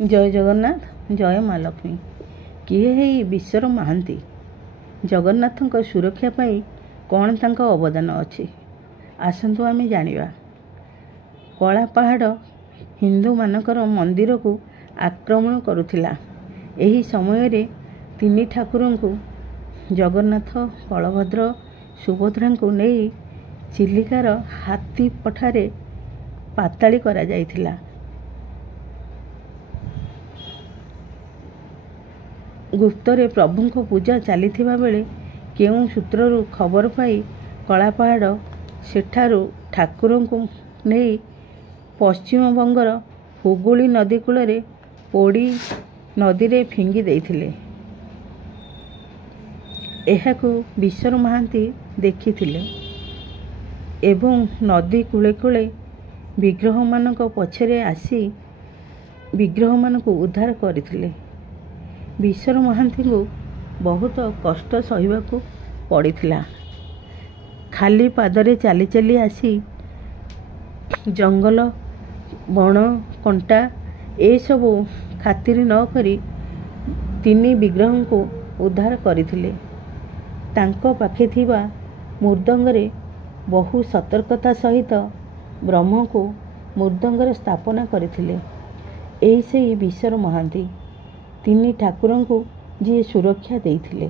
जय जगन्नाथ, जय माँ लक्ष्मी। किए हेई विश्वर महांती। जगन्नाथଙ୍କ सुरक्षा पाई कौन तांको अवदान अछि, आसंतु आमे जानिबा। कला पहाड़ हिंदू मानकर मंदिर को आक्रमण करुथिला। एही समय रे तीन ठाकुर को जगन्नाथ, बलभद्र, सुभद्रा को नहीं चिलिकार हाथी पठारे पाताली करा जाइथिला। गुप्तरे प्रभु को पूजा चली बेले केउं सूत्रु खबर पाई कला पहाड़ सेठारु ठाकुर को नहीं पश्चिम बंगर हुगुली नदी कूल पोड़ी नदी रे फिंगी देइथिले। एहाकु विश्वर महांती देखिथिले एवं नदी कूले कूले विग्रह मानक पछरे आसी विग्रह मानक उद्धार करथिले। विश्वर महांती को बहुत कष्ट सहिबाकू पड़िथिला। खाली पादरे चाली चाली आसी जंगल बण कंटा ए सबू खातिर न करी तीन विग्रह को उद्धार करथिले। तांको पाखे थिबा मृदंगरे बहु सतर्कता सहित ब्रह्म को मृदंगरे स्थापना करथिले। एही से विश्वर महांती तीन ठाकुर को जी सुरक्षा देइथिले।